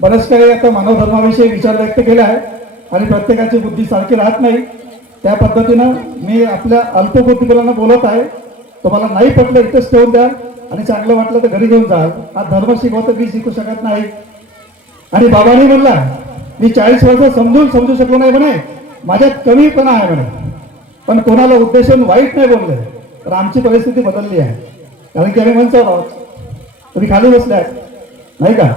बरेच काही आता मानव धर्माविषयी विचार व्यक्त केले आहे आणि प्रत्येकाची बुद्धी सारखी राहत नाही. त्या पद्धतीनं मी आपल्या अल्पबुद्धीपणानं बोलत आहे. तुम्हाला नाही पटलं इथेच ठेवून द्या आणि चांगलं वाटलं तर घरी घेऊन जा. हा धर्म शिकवतो मी शिकू शकत नाही. आणि बाबांनी म्हणला मी 40 वर्ष समजू शकलो नाही म्हणे, माझ्यात कमीपणा आहे म्हणे, पण कोणाला उद्देशून वाईट नाही बोलले. तर आमची परिस्थिती बदलली आहे, कारण की आम्ही मंचावर आहोत, तुम्ही खाली बसल्या नाही का.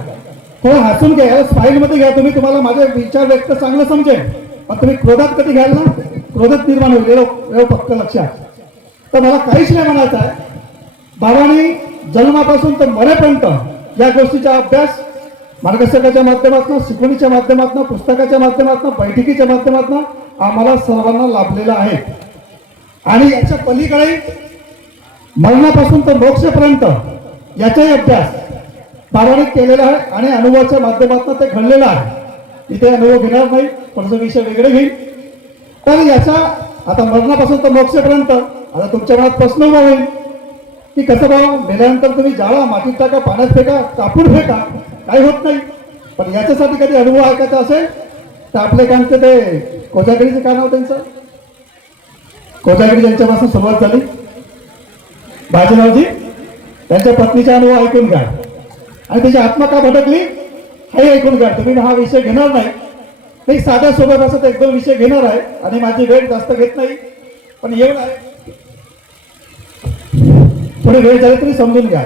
थोडं हसून घ्या, स्माईलमध्ये घ्या तुम्ही, तुम्हाला माझे विचार व्यक्त चांगलं समजेल. पण तुम्ही क्रोधात कधी घ्याल ना, क्रोधात निर्माण होईल पक्क लक्षात. तर मला काहीच नाही म्हणायचं आहे. बाबांनी जन्मापासून तर मरेपर्यंत या गोष्टीचा अभ्यास मार्गदर्शकाच्या माध्यमातून, शिकवणीच्या माध्यमातून, पुस्तकाच्या माध्यमातून, बैठकीच्या माध्यमातून आम्हाला सर्वांना लाभलेला आहे. आणि याच्या पलीकडे मरणापासून तर मोक्षपर्यंत याचाही अभ्यास बाबांनी केलेला आहे आणि अनुभवाच्या माध्यमातून ते घडलेलं आहे. इथे अनुभव घेणार नाही, थोडंसं विषय वेगळे घेईल. तर याचा आता मरणापासून तर मोक्षपर्यंत आता तुमच्या मनात प्रश्न उभा होईल की कसं बाबा मेल्यानंतर तुम्ही जाळा, मातीत टाका, पाण्यात फेका, कापून फेका, काही होत नाही. पण याच्यासाठी कधी अनुभव ऐकायचा असेल तर आपले कामचे ते कोजागिरीचे काय नाव त्यांचं, कोजागिरी ज्यांच्यापासून सुरुवात झाली बाजीरावजी, त्यांच्या पत्नीचा अनुभव ऐकून घ्या आणि त्याची आत्मा का भटकली हे ऐकून घ्या. तुम्ही हा विषय घेणार नाही, साध्या सोबत असं एक दोन विषय घेणार आहे आणि माझी वेळ जास्त घेत नाही. पण एवढं आहे, थोडी वेळ झाली तरी समजून घ्या.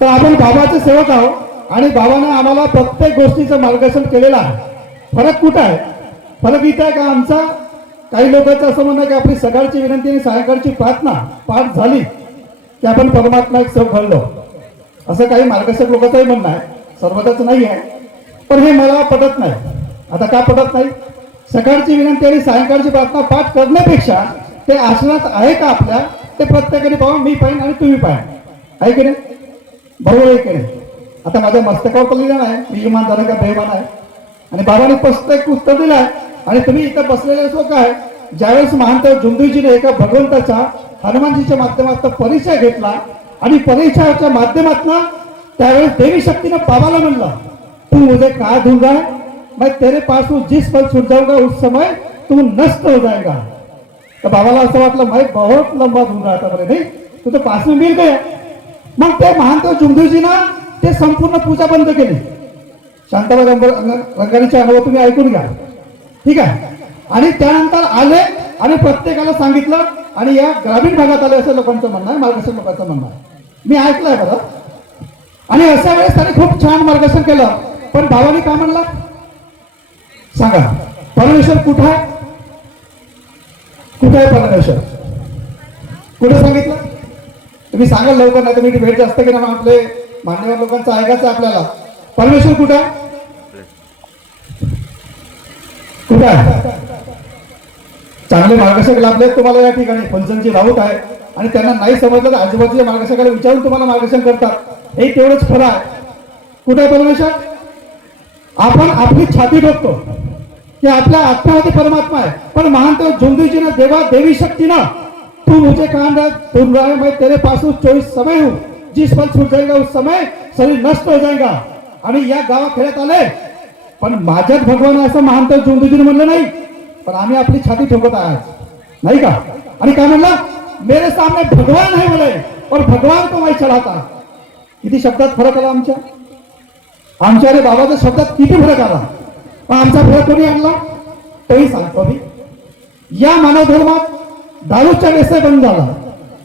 तर आपण बाबाचे सेवक आहोत आणि बाबाने आम्हाला प्रत्येक गोष्टीचं मार्गदर्शन केलेलं आहे. फरक कुठं आहे? फरक इथं आहे का आमचा काही लोकांचं असं म्हणणं की आपली सकाळची विनंती आणि सायंकाळची प्रार्थना पाठ झाली की आपण परमात्मा एक सेवक घडलो, असं काही मार्गदर्शक लोकांचंही म्हणणं आहे. सर्वताच नाही आहे, पण हे मला पटत नाही. आता का पटत नाही? सकाळची विनंती आणि सायंकाळची प्रार्थना पाठ करण्यापेक्षा ते आचरणात आहे का आपल्या, ते प्रत्येकाने पाहून मी पाहिन आणि तुम्ही पाहिन, आहे की नाही? बरोबर आहे की नाही? आता माझ्या मस्तकावर लिहिलं आहे मी इमानदार का बेईमान आहे, आणि बाबाने स्पष्ट एक उत्तर दिलं आहे. आणि तुम्ही इथं बसलेले असो काय, ज्यावेळेस महंत जुमदुजीने एका भगवंताचा हनुमानजीच्या माध्यमातून परिचय घेतला आणि परिचयाच्या माध्यमातून त्यावेळेस देवी शक्तीने बाबाला म्हणलं तू मुझे कहा दूंगा, मैं तेरे पास हूं, जिस पल छूट जाऊंगा उस समय तू नष्ट हो जाएगा. तर बाबाला असं वाटलं मैं बहुत लंबा दूर रहा था, बरे नाही तू तर पास में मिल गया. मग ते महंत जुमदुजीनं ते संपूर्ण पूजा बंद केली. शांताबाई रंगारीचे अनुभव तुम्ही ऐकून घ्या, ठीक आहे. आणि त्यानंतर आले आणि प्रत्येकाला सांगितलं, आणि या ग्रामीण भागात आले असं लोकांचं म्हणणं आहे, मार्गदर्शन लोकांचं म्हणणं आहे, मी ऐकलंय बरं. आणि अशा वेळेस त्याने खूप छान मार्गदर्शन केलं. पण भावानी काय म्हणला सांगा, परमेश्वर कुठं आहे? कुठं आहे परमेश्वर? कुठे सांगितलं? तुम्ही सांगा लवकर, नाही तर मी भेट जास्त की ना आपले मान्यवर लोकांचं ऐकायचं आपल्याला. परमेश्वर कुठं आहे? कुठं आहे? चांगले मार्गदर्शक लाभले तुम्हाला या ठिकाणी. पंचमजी राऊत आहे आणि त्यांना नाही समजलं तर आजूबाजूच्या मार्गदर्शकाला विचारून तुम्हाला मार्गदर्शन करतात, हे तेवढंच खरं आहे. कुठे आहे परमेश्वर? आपण आपली छाती ठोकतो की आपल्या आत्म्यामध्ये परमात्मा आहे, पण महंत जुमदुजीनं देवा देवी शक्तीनं तू मुझे कहा दूर रहा है, मैं तेरे पास 24 समय हूं, जिस पल छूट जाएगा उस समय शरीर नष्ट हो जाएगा. आणि या गावाखेड्यात आले, पण माझ्यात भगवान असं महंत जुमदुजीनं म्हणलं नाही, पण आम्ही आपली छाती ठोकत आहात नाही का. आणि काय म्हणलं, मेरे सामने भगवान है बोले और भगवान को मैं चढाता. किती शब्दात फरक आला आमच्या रे बाबाच्या शब्दात किती फरक आला. पण आमचा फरक कोणी आणला तोही सांगतो मी. या मानव धर्मात दारूच्या व्यसन बंद झाला,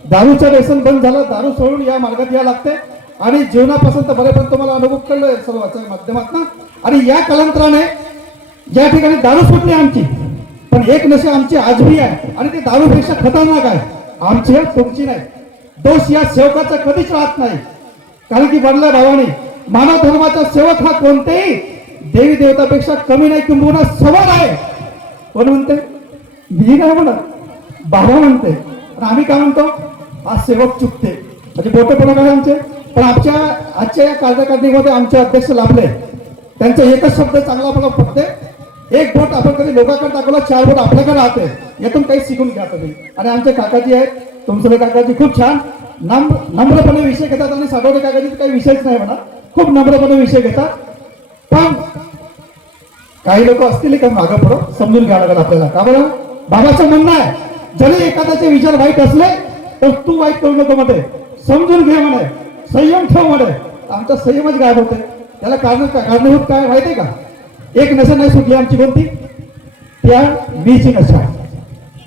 दारूचं व्यसन बंद झालं, दारू सोडून या मार्गात या लागते. आणि जीवनापासून तर बरेपर्यंत तुम्हाला अनुभव कळलोय सर्वांच्या माध्यमातून. आणि या कालांतराने ज्या ठिकाणी दारू सुटली आमची, पण एक नशे आमची आजही आहे आणि ती दारूपेक्षा खतरनाक आहे. आमची तुमची नाही. दोष या सेवकाचा कधीच राहत नाही, कारण की बनला भावानी मानव धर्माचा सेवक हा कोणतेही देवी देवतापेक्षा कमी नाही, किंबहुना सवाल आहे. कोण म्हणते? मी नाही म्हणत, बाबा म्हणते. आणि आम्ही काय म्हणतो? हा सेवक चुकते, म्हणजे बोटे पण काय आमचे. पण आजच्या या कार्यकारिणीमध्ये आमचे अध्यक्ष लाभले, त्यांचा एकच शब्द चांगला मला पडते, एक बोट आपण कधी लोकांकडे दाखवला, 4 बोट आपल्याकडे राहते. यातून काही शिकून घ्या तुम्ही. आणि आमचे काकाजी आहेत, तुमचे काकाजी खूप छान नम्रपणे विषय घेतात. आणि साठवणे काकाजी काही विषयच नाही म्हणा, खूप नम्रपणे विषय घेतात. पण काही लोक असतील का मागं पुढं समजून घ्यावं लागेल आपल्याला. का बरं? बाबाचं म्हणणं आहे जरी एखाद्याचे विचार वाईट असले तर तू वाईट करू नको मध्ये, समजून घे म्हणे, संयम ठेव म्हणे. आमचा संयमच गायब होते. त्याला कारणीभूत काय माहिती आहे का? एक नशा नाही सुटली आमची. कोणती? त्या मीची नशा.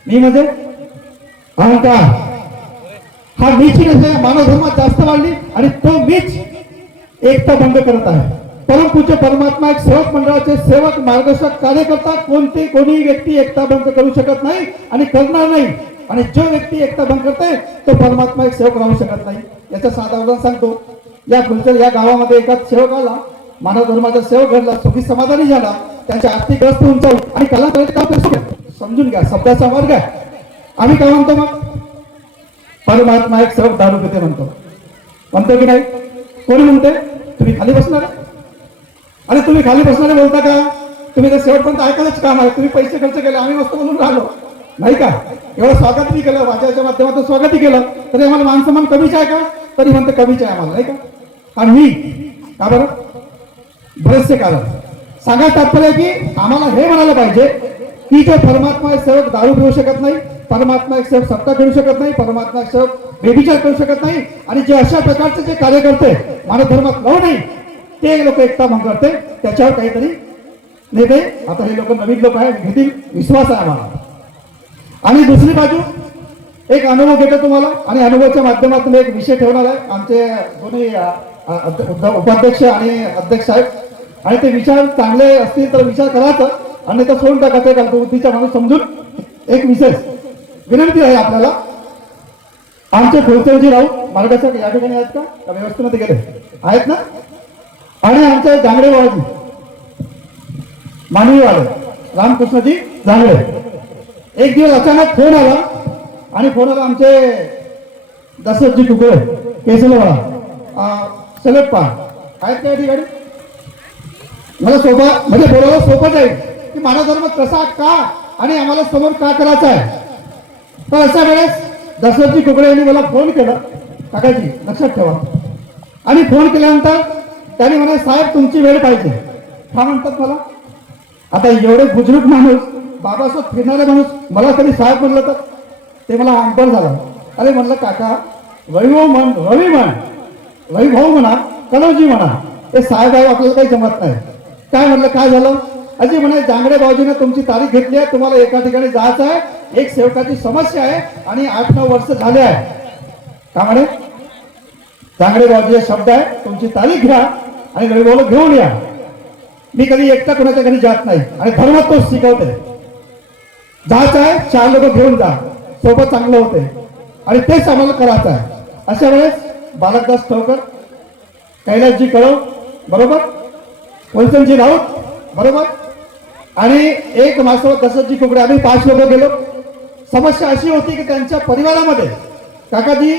मी म्हणजे अहंकार. हा मीची नशा मानव धर्मात जास्त वाढली आणि तो मीच एकता भंग करत आहे. परमपूज्य परमात्मा एक सेवक मंडळाचे सेवक मार्गदर्शक कार्यकर्ता कोणी व्यक्ती एकता भंग करू शकत नाही आणि करणार नाही. आणि जो व्यक्ती एकता भंग करते तो परमात्मा एक सेवक राहू शकत नाही. याचं साधं उदाहरण सांगतो. या फुलचर या गावामध्ये एका सेवक आला, मानव धर्माचा सेवक घडला, सुखी समाधानी झाला, त्यांच्या आर्थिक ग्रस्त उंचावून आणि कला समजून घ्या, शब्दाचा मार्ग आहे. आम्ही काय म्हणतो मग? परमात्मा एक सेवक दारू पिते म्हणतो की नाही? कोणी म्हणते? तुम्ही खाली बसणार? अरे तुम्ही खाली बसणारे बोलता का? तुम्ही तर शेवटपर्यंत ऐकायलाच काम आहे. तुम्ही पैसे खर्च केले, आम्ही मस्त बोलून राहिलो नाही का? एवढं स्वागतही केलं, वाचायच्या माध्यमातून स्वागतही केलं, तरी आम्हाला मानसन्मान कमीच आहे का? तरी म्हणते कमीच आहे आम्हाला, नाही का? आणि मी का बरं? बरेचसे कारण सांगा. तात्पर्य की आम्हाला हे म्हणायला पाहिजे की जो परमात्मा एक सेवक दारू पिऊ शकत नाही, परमात्मा एक सेवक सत्ता खेळू शकत नाही, परमात्मा एक सेवक बेविचार करू शकत नाही, आणि जे अशा प्रकारचे जे कार्य करते मानव धर्मात राहू नाही ते लोक एकता भंग करते. त्याच्यावर काहीतरी नाही ते. आता हे लोक नवीन लोक आहे, घेतील, विश्वास आहे आम्हाला. आणि दुसरी बाजू एक अनुभव घेतो तुम्हाला, आणि अनुभवाच्या माध्यमातून एक विषय ठेवणार आहे. आमचे दोन्ही उपाध्यक्ष आणि अध्यक्ष साहेब, आणि ते विचार चांगले असतील तर विचार करायचं, आणि तर सोडून टाकायचं. कालबुद्धीचा माणूस समजून एक विशेष विनंती आहे आपल्याला. आमचे फुलचरजी राऊत मार्गदर्शक या ठिकाणी आहेत का? व्यवस्थेमध्ये गेले आहेत ना? आणि आमचे जांगडे बाबाजी मानवीवाले रामकृष्णजी जांगडे. एक दिवस अचानक फोन आला, आणि फोन आला आमचे दशरथजी कुकडे केसलवाडा सलट पार आहेत का या ठिकाणी? मला सोपा म्हणजे बोलायला सोपं जाईल की मानव धर्म कसा का आणि आम्हाला समोर का करायचा आहे. तर अशा वेळेस दशरथजी कुकडे यांनी मला फोन केला, काकाजी लक्षात ठेवा. आणि फोन केल्यानंतर त्यांनी म्हणे साहेब तुमची वेळ पाहिजे. का म्हणतात मला? आता एवढे बुजुर्ग माणूस, बाबासोबत फिरणारे माणूस, मला कधी साहेब म्हणलं तर ते मला अंबर झालं. अरे म्हणलं काका वैभव म्हण, वैभव म्हणा, कलवजी म्हणा, ते साहेब आपल्याला काही जमत नाही. काय म्हणलं काय झालं? अजी म्हणे जांगडे बाबूजीने तुमची तारीख घेतली आहे, तुम्हाला एका ठिकाणी जायचं आहे, एक सेवकाची समस्या आहे आणि 8-9 वर्ष झाले आहे. का म्हणे? जांगडे बाबूजी शब्द आहे, तुमची तारीख घ्या आणि वैभवला घेऊन या. मी कधी एकटा कोणाच्या घरी जात नाही आणि धर्म तोच शिकवते. जायचं आहे 4 लोक घेऊन जा, सोबत चांगलं होते, आणि तेच आम्हाला करायचं आहे. अशा वेळेस बालकदास ठवकर, कैलासजी कळव बरोबर, फुलचंदजी राऊत बरोबर, आणि एक माझ्यासोबत दशरथजी कुकडे, आम्ही 5 लोक गेलो. समस्या अशी होती की त्यांच्या परिवारामध्ये काकाजी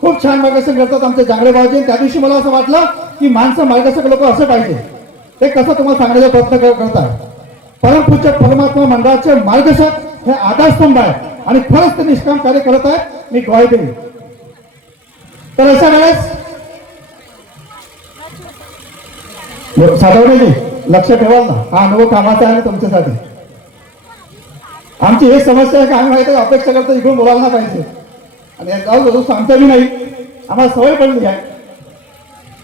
खूप छान मार्गदर्शन करतात आमचे जांगडे बाबाजी. त्या दिवशी मला असं वाटलं की माणसं मार्गदर्शक लोक असं पाहिजे. ते कसं तुम्हाला सांगण्याचा प्रयत्न करतात. परमपूज्य परमात्मा मंडळाचे मार्गदर्शक हे आधारस्तंभ आहे आणि खरंच ते निष्काम कार्य करत आहेत, मी ग्वाही देईन. तर अशा वेळेस साधवणेजी लक्ष ठेवाल ना, हा अनुभव कामाचा आहे तुमच्यासाठी. आमची हे समस्या आहे की आम्ही माहिती आहे अपेक्षा करतो इकडून बोलायला पाहिजे, आणि जाऊ सांगता बी नाही, आम्हाला सवय पडली आहे.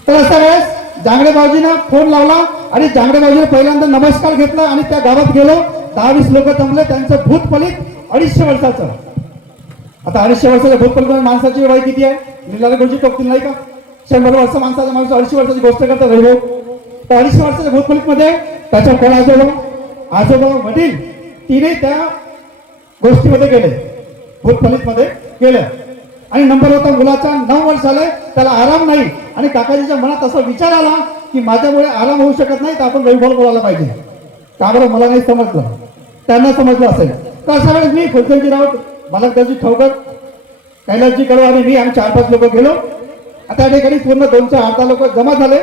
तर अशा वेळेस जांगडे बाबूजीनं फोन लावला, आणि जांगडे बाबूजीने पहिल्यांदा नमस्कार घेतला, आणि त्या गावात गेलो. 10-20 लोक जमले. त्यांचं भूतफलित 250 वर्षाचं. आता 250 वर्षाच्या भूतफलित माणसाची वय किती आहे? निलाला गोष्टी टोकतील नाही का? 100 वर्ष माणसाचा माणूस 250 वर्षाची गोष्ट करता राहिलो. तर 250 वर्षाच्या भूतफलित मध्ये त्याच्या कोण आजोबा वडील तिने त्या गोष्टीमध्ये गेले, भूतफलित मध्ये गेले. आणि नंबर होता मुलाचा 9 वर्ष झाले, त्याला आराम नाही. आणि काकाजीच्या मनात असा विचार आला की माझ्यामुळे आराम होऊ शकत नाही, तर आपण वैभव बोलायला पाहिजे. का बरं? मला नाही समजलं, त्यांना समजलं असेल. तर अशा वेळेस मी फुलचंदजी राऊत, बालकदासजी ठवकर, कैलासजी कळव आणि मी, आम्ही 4-5 लोक गेलो. त्या ठिकाणी पूर्ण 2-8 लोक जमा झाले.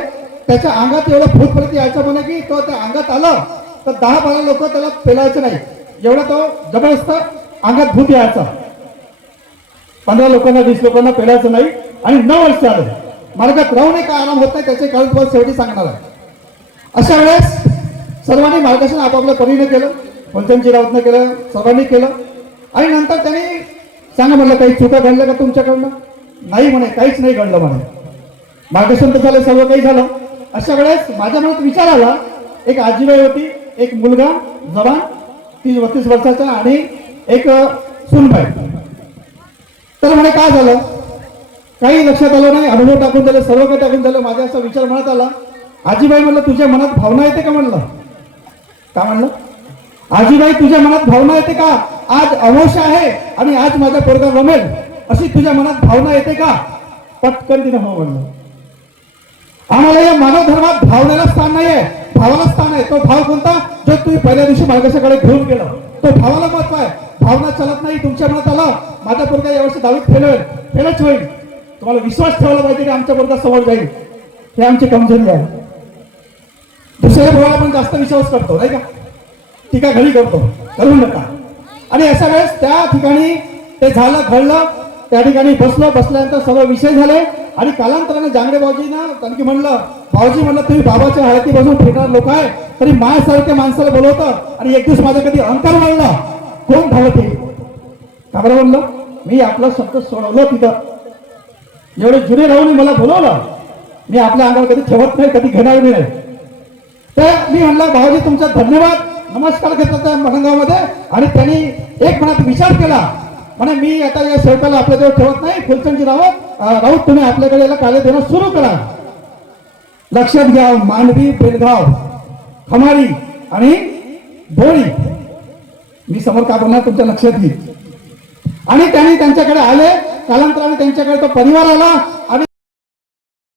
त्याच्या अंगात एवढं भूतफलित यायचं म्हणे की तो त्या अंगात आलं तर 10-12 लोक त्याला पेलायचे नाही, एवढा तो जबरदस्त अंगात भूत यायचा. 15 लोकांना 20 लोकांना पेलायचं नाही. आणि 9 वर्ष आले. मार्गात राहूनही काय आराम होत नाही, त्याचे कारण तुम्हाला शेवटी सांगणार आहे. अशा वेळेस सर्वांनी मार्गदर्शन आपापल्या परीने केलं, पंचमजी राऊतनं केलं, सर्वांनी केलं. आणि नंतर त्यांनी सांगा म्हणलं काही चुका घडल्या का तुमच्याकडनं? नाही म्हणे, काहीच नाही घडलं म्हणे. मार्गदर्शन तर झालं, सर्व काही झालं. अशा वेळेस माझ्या मनात विचार आला, एक आजीबाई होती, एक मुलगा जवान 30-32 वर्षाचा आणि एक सुनबाई. तर म्हणे काय झालं? काही लक्षात आलं नाही, अनुभव टाकून दिले, सर्व काही टाकून दिलं. माझ्या असा विचार मनात आला, आजीबाई म्हणलं तुझ्या मनात भावना येते का? म्हणलं का? म्हणलं आजीबाई तुझ्या मनात भावना येते का? आज अमावस्या आहे आणि आज माझा पोरगा रमेल अशी तुझ्या मनात भावना येते का? पटकन तिने हो म्हणलं. आम्हाला या मानव धर्मात भावनेला स्थान नाहीये, भावाला स्थान आहे. तो भाव कोणता? जो तुम्ही पहिल्या दिवशी मार्गदर्शकाकडे घेऊन गेला, तो भावाला महत्व आहे. भावना चालत नाही. तुमच्या मनात आला माझा पोरगा यावर्षी 10वीत फेल होईल, फेलच होईल. तुम्हाला विश्वास ठेवायला पाहिजे की आमच्या पोरगा समोर जाईल. हे आमची कमजोरी आहे. दुसऱ्या भावाला पण जास्त विश्वास करतो नाही का? टीका घरी करतो, करू नका. आणि अशा वेळेस त्या ठिकाणी ते झालं, घडलं. त्या ठिकाणी बसल्यानंतर सर्व विषय झाले. आणि कालांतराने जांगडे भाऊजींना आणखी म्हणलं, भाऊजी म्हणलं तुम्ही बाबाच्या हळदी बसून फिरणार लोक आहे, तरी माझ्यासारख्या माणसाला बोलवतं आणि एक दिवस माझ्या कधी अहंकार वाढला, कोण धावत येईल? का बरं म्हणलं, मी आपला शब्द सोडवलं. तिथं एवढे जुने राहून मला बोलवलं, मी आपल्या अंगावर कधी ठेवत नाही, कधी घेणार नाही. तर मी म्हणलं भाऊजी तुमचा धन्यवाद, नमस्कार घेतला त्या मनगावमध्ये. आणि त्यांनी एक मनात विचार केला, म्हणे मी आता या सेवकाला आपल्याजवळ ठेवत नाही, फुलचंदजी राऊत तुम्ही आपल्याकडे याला कार्य देणं सुरू करा. लक्षात घ्या, मानवी, बेलगाव, खमारी आणि बोळी मी समोर का बोलणार तुमच्या लक्षात घेईल. आणि त्यांनी त्यांच्याकडे आले. कालांतराने त्यांच्याकडे तो परिवार आला आणि